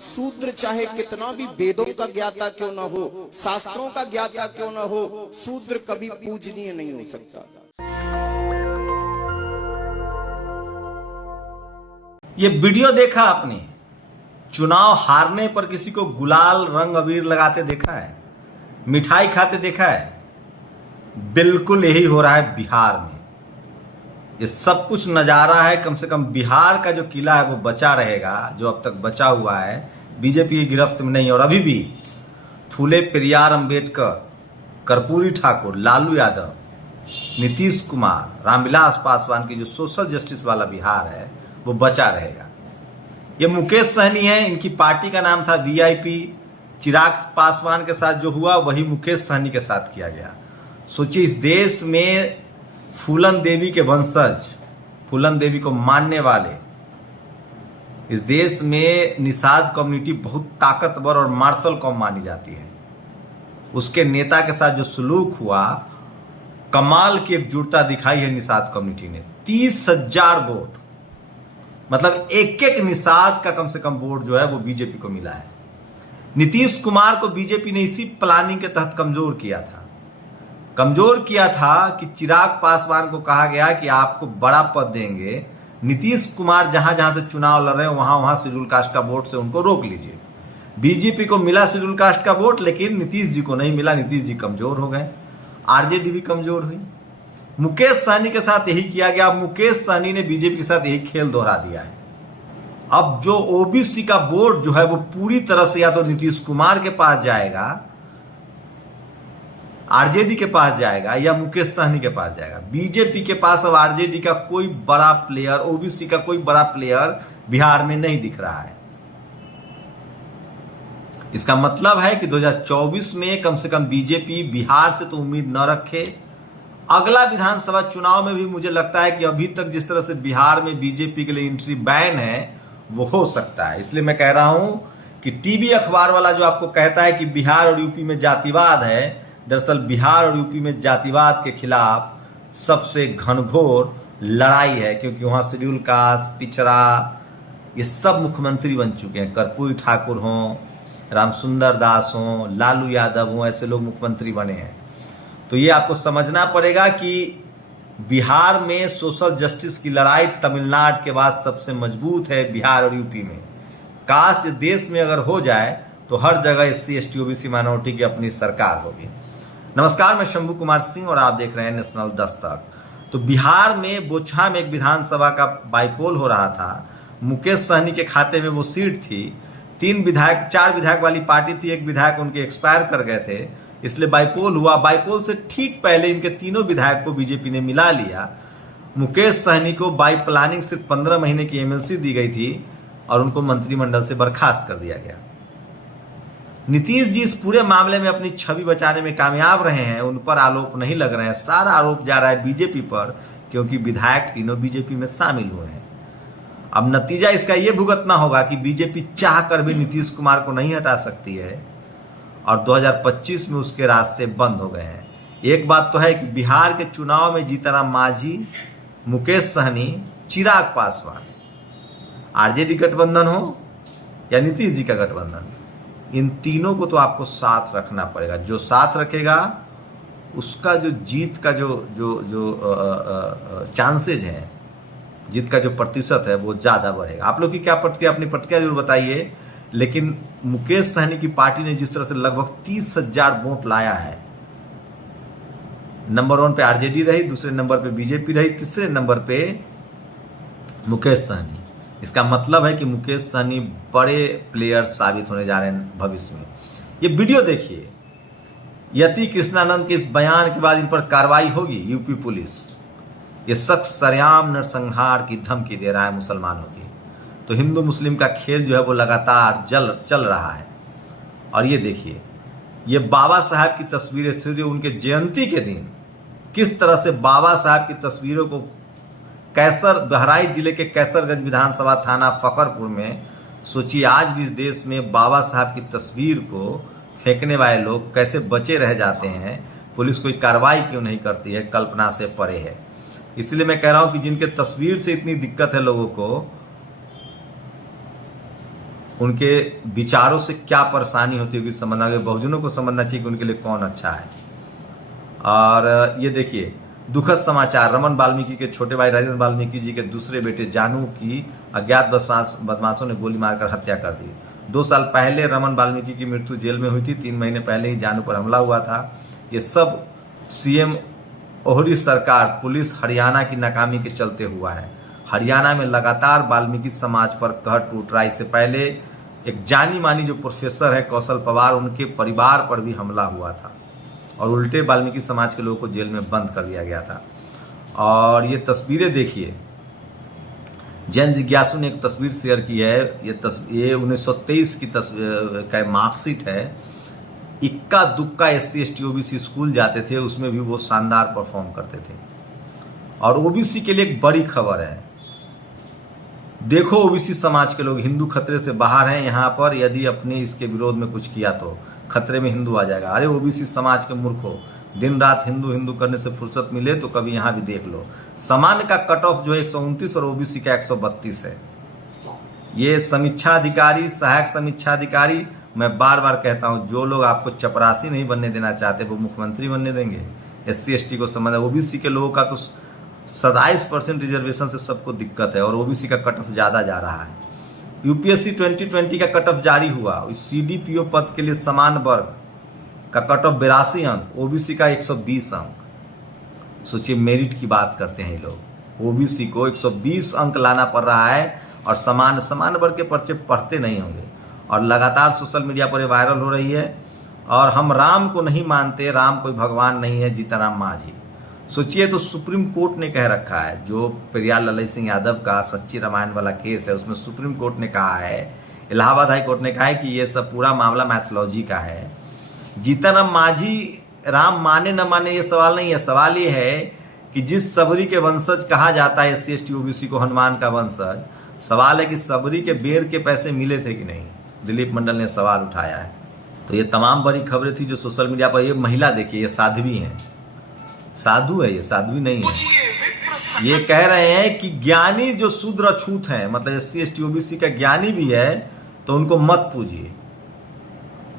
शूद्र चाहे कितना भी वेदों का ज्ञाता क्यों न हो, शास्त्रों का ज्ञाता क्यों न हो, शूद्र कभी पूजनीय नहीं हो सकता। ये वीडियो देखा आपने? चुनाव हारने पर किसी को गुलाल रंग अबीर लगाते देखा है? मिठाई खाते देखा है? बिल्कुल यही हो रहा है बिहार में। ये सब कुछ नजारा है, कम से कम बिहार का जो किला है वो बचा रहेगा, जो अब तक बचा हुआ है, बीजेपी की गिरफ्त में नहीं। और अभी भी फूले पेरियार अंबेडकर, कर्पूरी ठाकुर, लालू यादव, नीतीश कुमार, रामविलास पासवान की जो सोशल जस्टिस वाला बिहार है वो बचा रहेगा। ये मुकेश सहनी है, इनकी पार्टी का नाम था वीआईपी। चिराग पासवान के साथ जो हुआ वही मुकेश सहनी के साथ किया गया। सोचिए, इस देश में फूलन देवी के वंशज, फूलन देवी को मानने वाले, इस देश में निषाद कम्युनिटी बहुत ताकतवर और मार्शल कौम मानी जाती है। उसके नेता के साथ जो सलूक हुआ, कमाल की एकजुटता दिखाई है निषाद कम्युनिटी ने। 30,000 वोट, मतलब एक एक निषाद का कम से कम वोट जो है वो बीजेपी को मिला है। नीतीश कुमार को बीजेपी ने इसी प्लानिंग के तहत कमजोर किया था। कि चिराग पासवान को कहा गया कि आपको बड़ा पद देंगे, नीतीश कुमार जहां जहां से चुनाव लड़ रहे हैं वहां वहां शेड्यूल कास्ट का वोट से उनको रोक लीजिए। बीजेपी को मिला शेड्यूल कास्ट का वोट, लेकिन नीतीश जी को नहीं मिला। नीतीश जी कमजोर हो गए, आरजेडी भी कमजोर हुई। मुकेश सहनी के साथ यही किया गया। मुकेश सहनी ने बीजेपी के साथ यही खेल दोहरा दिया है। अब जो ओबीसी का वोट जो है वो पूरी तरह से या तो नीतीश कुमार के पास जाएगा, आरजेडी के पास जाएगा, या मुकेश सहनी के पास जाएगा। बीजेपी के पास अब आरजेडी का कोई बड़ा प्लेयर, ओबीसी का कोई बड़ा प्लेयर बिहार में नहीं दिख रहा है। इसका मतलब है कि 2024 में कम से कम बीजेपी बिहार से तो उम्मीद न रखे। अगला विधानसभा चुनाव में भी मुझे लगता है कि अभी तक जिस तरह से बिहार में बीजेपी के लिए एंट्री बैन है वो हो सकता है। इसलिए मैं कह रहा हूं कि टीवी अखबार वाला जो आपको कहता है कि बिहार और यूपी में जातिवाद है, दरअसल बिहार और यूपी में जातिवाद के खिलाफ सबसे घनघोर लड़ाई है, क्योंकि वहां शेड्यूल कास्ट, पिछड़ा, ये सब मुख्यमंत्री बन चुके हैं। कर्पूरी ठाकुर हों, रामसुंदर दास हों, लालू यादव हों, ऐसे लोग मुख्यमंत्री बने हैं। तो ये आपको समझना पड़ेगा कि बिहार में सोशल जस्टिस की लड़ाई तमिलनाडु के बाद सबसे मजबूत है, बिहार और यूपी में। काश इस देश में अगर हो जाए तो हर जगह SC ST OBC माइनॉरिटी की अपनी सरकार होगी। नमस्कार, मैं शंभू कुमार सिंह और आप देख रहे हैं नेशनल दस्तक। तो बिहार में बोचहा में एक विधानसभा का बाइपोल हो रहा था। मुकेश सहनी के खाते में वो सीट थी। 4 विधायक वाली पार्टी थी, एक विधायक उनके एक्सपायर कर गए थे, इसलिए बाइपोल हुआ। बाइपोल से ठीक पहले इनके तीनों विधायक को बीजेपी ने मिला लिया। मुकेश सहनी को बाई प्लानिंग सिर्फ 15 महीने की MLC दी गई थी और उनको मंत्रिमंडल से बर्खास्त कर दिया गया। नीतीश जी इस पूरे मामले में अपनी छवि बचाने में कामयाब रहे हैं, उन पर आरोप नहीं लग रहे हैं। सारा आरोप जा रहा है बीजेपी पर, क्योंकि विधायक तीनों बीजेपी में शामिल हुए हैं। अब नतीजा इसका यह भुगतना होगा कि बीजेपी चाह कर भी नीतीश कुमार को नहीं हटा सकती है और 2025 में उसके रास्ते बंद हो गए हैं। एक बात तो है कि बिहार के चुनाव में जीतनराम मांझी, मुकेश सहनी, चिराग पासवान, आरजेडी गठबंधन हो या नीतीश जी का गठबंधन, इन तीनों को तो आपको साथ रखना पड़ेगा। जो साथ रखेगा उसका जो जीत का जो चांसेज है, जीत का जो प्रतिशत है वो ज्यादा बढ़ेगा। आप लोग की क्या प्रतिक्रिया, अपनी प्रतिक्रिया जरूर बताइए। लेकिन मुकेश सहनी की पार्टी ने जिस तरह से लगभग 30,000 वोट लाया है, नंबर 1 पे आरजेडी रही, दूसरे नंबर पे बीजेपी रही, तीसरे नंबर पे मुकेश सहनी। इसका मतलब है कि मुकेश सहनी बड़े प्लेयर साबित होने जा रहे हैं भविष्य में। ये वीडियो देखिए, यति कृष्णानंद के इस बयान के बाद इन पर कार्रवाई होगी। यूपी पुलिस ये शख्स सरेआम नरसंहार की धमकी दे रहा है मुसलमानों की। तो हिंदू मुस्लिम का खेल जो है वो लगातार चल रहा है। और ये देखिए, ये बाबा साहब की तस्वीरें, सिर्फ उनके जयंती के दिन किस तरह से बाबा साहब की तस्वीरों को बहराइच जिले के कैसरगंज विधानसभा थाना फखरपुर में, सोचिए आज भी इस देश में बाबा साहब की तस्वीर को फेंकने वाले लोग कैसे बचे रह जाते हैं। पुलिस कोई कार्रवाई क्यों नहीं करती है, कल्पना से परे है। इसलिए मैं कह रहा हूं कि जिनके तस्वीर से इतनी दिक्कत है लोगों को, उनके विचारों से क्या परेशानी होती होगी समझना, बहुजनों को समझना चाहिए कि उनके लिए कौन अच्छा है। और ये देखिए दुखद समाचार, रमन वाल्मीकि के छोटे भाई राजेंद्र वाल्मीकि जी के दूसरे बेटे जानू की अज्ञात बदमाशों ने गोली मारकर हत्या कर दी। 2 साल पहले रमन वाल्मीकि की मृत्यु जेल में हुई थी। 3 महीने पहले ही जानू पर हमला हुआ था। ये सब सीएम ओहरी सरकार, पुलिस हरियाणा की नाकामी के चलते हुआ है। हरियाणा में लगातार वाल्मीकि समाज पर कहर टूट रहा है। इससे पहले एक जानी मानी जो प्रोफेसर है कौशल पवार, उनके परिवार पर भी हमला हुआ था और उल्टे वाल्मीकि समाज के लोगों को जेल में बंद कर दिया गया था। और ये तस्वीरें देखिए, जैन जिज्ञासु ने एक तस्वीर शेयर की है। ये 1923 की का मार्कशीट है। इक्का दुक्का SC ST OBC स्कूल जाते थे, उसमें भी वो शानदार परफॉर्म करते थे। और OBC के लिए एक बड़ी खबर है, देखो OBC समाज के लोग हिंदू खतरे से बाहर हैं। यहाँ पर यदि अपने इसके विरोध में कुछ किया तो खतरे में हिंदू आ जाएगा। अरे OBC समाज के मूर्खों, दिन रात हिंदू हिंदू करने से फुर्सत मिले तो कभी यहाँ भी देख लो। सामान्य का कट ऑफ जो है 129 और OBC का 132 है। ये समीक्षा अधिकारी, सहायक समीक्षा अधिकारी, मैं बार बार कहता हूँ, जो लोग आपको चपरासी नहीं बनने देना चाहते वो मुख्यमंत्री बनने देंगे। SC ST को समझ, OBC के लोगों का तो 27% रिजर्वेशन से सबको दिक्कत है और OBC का कट ऑफ ज्यादा जा रहा है। UPSC 2020 का कट ऑफ जारी हुआ। CDPO पद के लिए समान वर्ग का कट ऑफ 82 अंक, OBC का 120 अंक। सोचिए मेरिट की बात करते हैं ये लोग। OBC को 120 अंक लाना पड़ रहा है और समान वर्ग के पर्चे पढ़ते नहीं होंगे। और लगातार सोशल मीडिया पर वायरल हो रही है। और हम राम को नहीं मानते, राम कोई भगवान नहीं है, जीतनराम मांझी। सोचिए, तो सुप्रीम कोर्ट ने कह रखा है, जो पेरियार ललई सिंह यादव का सच्ची रामायण वाला केस है, उसमें सुप्रीम कोर्ट ने कहा है, इलाहाबाद हाई कोर्ट ने कहा है कि ये सब पूरा मामला मैथोलॉजी का है। जीतनराम मांझी राम माने न माने ये सवाल नहीं है। सवाल ये है कि जिस सबरी के वंशज कहा जाता है SC ST OBC को हनुमान का वंशज, सवाल है कि सबरी के बेर के पैसे मिले थे कि नहीं। दिलीप मंडल ने सवाल उठाया है। तो ये तमाम बड़ी खबरें थी जो सोशल मीडिया पर। ये महिला देखिए, ये साध्वी है, साधु है, ये साध्वी नहीं है। ये कह रहे हैं कि ज्ञानी जो शूद्र अछूत हैं, मतलब SC ST OBC का ज्ञानी भी है तो उनको मत पूजिए,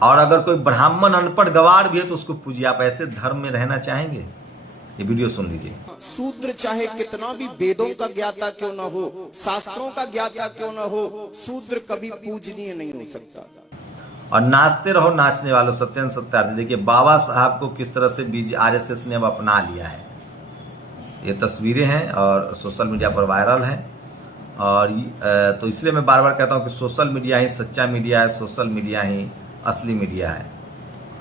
और अगर कोई ब्राह्मण अनपढ़ गवार भी है तो उसको पूजिए। आप ऐसे धर्म में रहना चाहेंगे? ये वीडियो सुन लीजिए। शूद्र चाहे कितना भी वेदों का ज्ञाता क्यों न हो, शास्त्रों का ज्ञाता क्यों न हो, शूद्र कभी पूजनीय नहीं हो सकता। और नाचते रहो नाचने वालों, सत्यन सत्यार्थी। देखिए बाबा साहब को किस तरह से RSS ने अब अपना लिया है। ये तस्वीरें हैं और सोशल मीडिया पर वायरल हैं। और तो इसलिए मैं बार बार कहता हूं कि सोशल मीडिया ही सच्चा मीडिया है, सोशल मीडिया ही असली मीडिया है।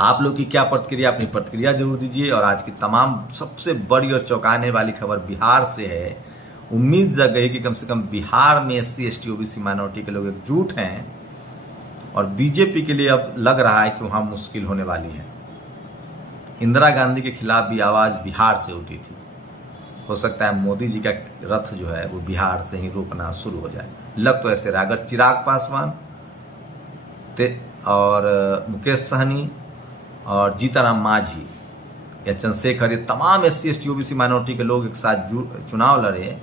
आप लोग की क्या प्रतिक्रिया, अपनी प्रतिक्रिया जरूर दीजिए। और आज की तमाम सबसे बड़ी और चौंकाने वाली खबर बिहार से है। उम्मीद जग गई कि कम से कम बिहार में SC ST OBC माइनॉरिटी के लोग एकजुट हैं और बीजेपी के लिए अब लग रहा है कि वहां मुश्किल होने वाली है। इंदिरा गांधी के खिलाफ भी आवाज बिहार से उठी थी। हो सकता है मोदी जी का रथ जो है वो बिहार से ही रोकना शुरू हो जाए। लग तो ऐसे रहा, अगर चिराग पासवान और मुकेश सहनी और जीतनराम मांझी या चंद्रशेखर, ये तमाम SC ST OBC माइनॉरिटी के लोग एक साथ चुनाव लड़े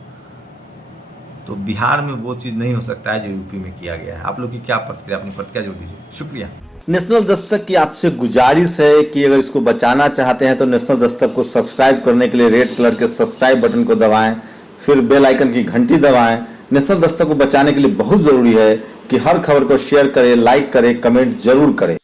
तो बिहार में वो चीज नहीं हो सकता है जो यूपी में किया गया है। आप लोग की क्या प्रतिक्रिया, अपनी प्रतिक्रिया जोड़ दीजिए। शुक्रिया। नेशनल दस्तक की आपसे गुजारिश है कि अगर इसको बचाना चाहते हैं तो नेशनल दस्तक को सब्सक्राइब करने के लिए रेड कलर के सब्सक्राइब बटन को दबाएं, फिर बेल आइकन की घंटी दबाएं। नेशनल दस्तक को बचाने के लिए बहुत जरूरी है कि हर खबर को शेयर करें, लाइक करें, कमेंट जरूर करें।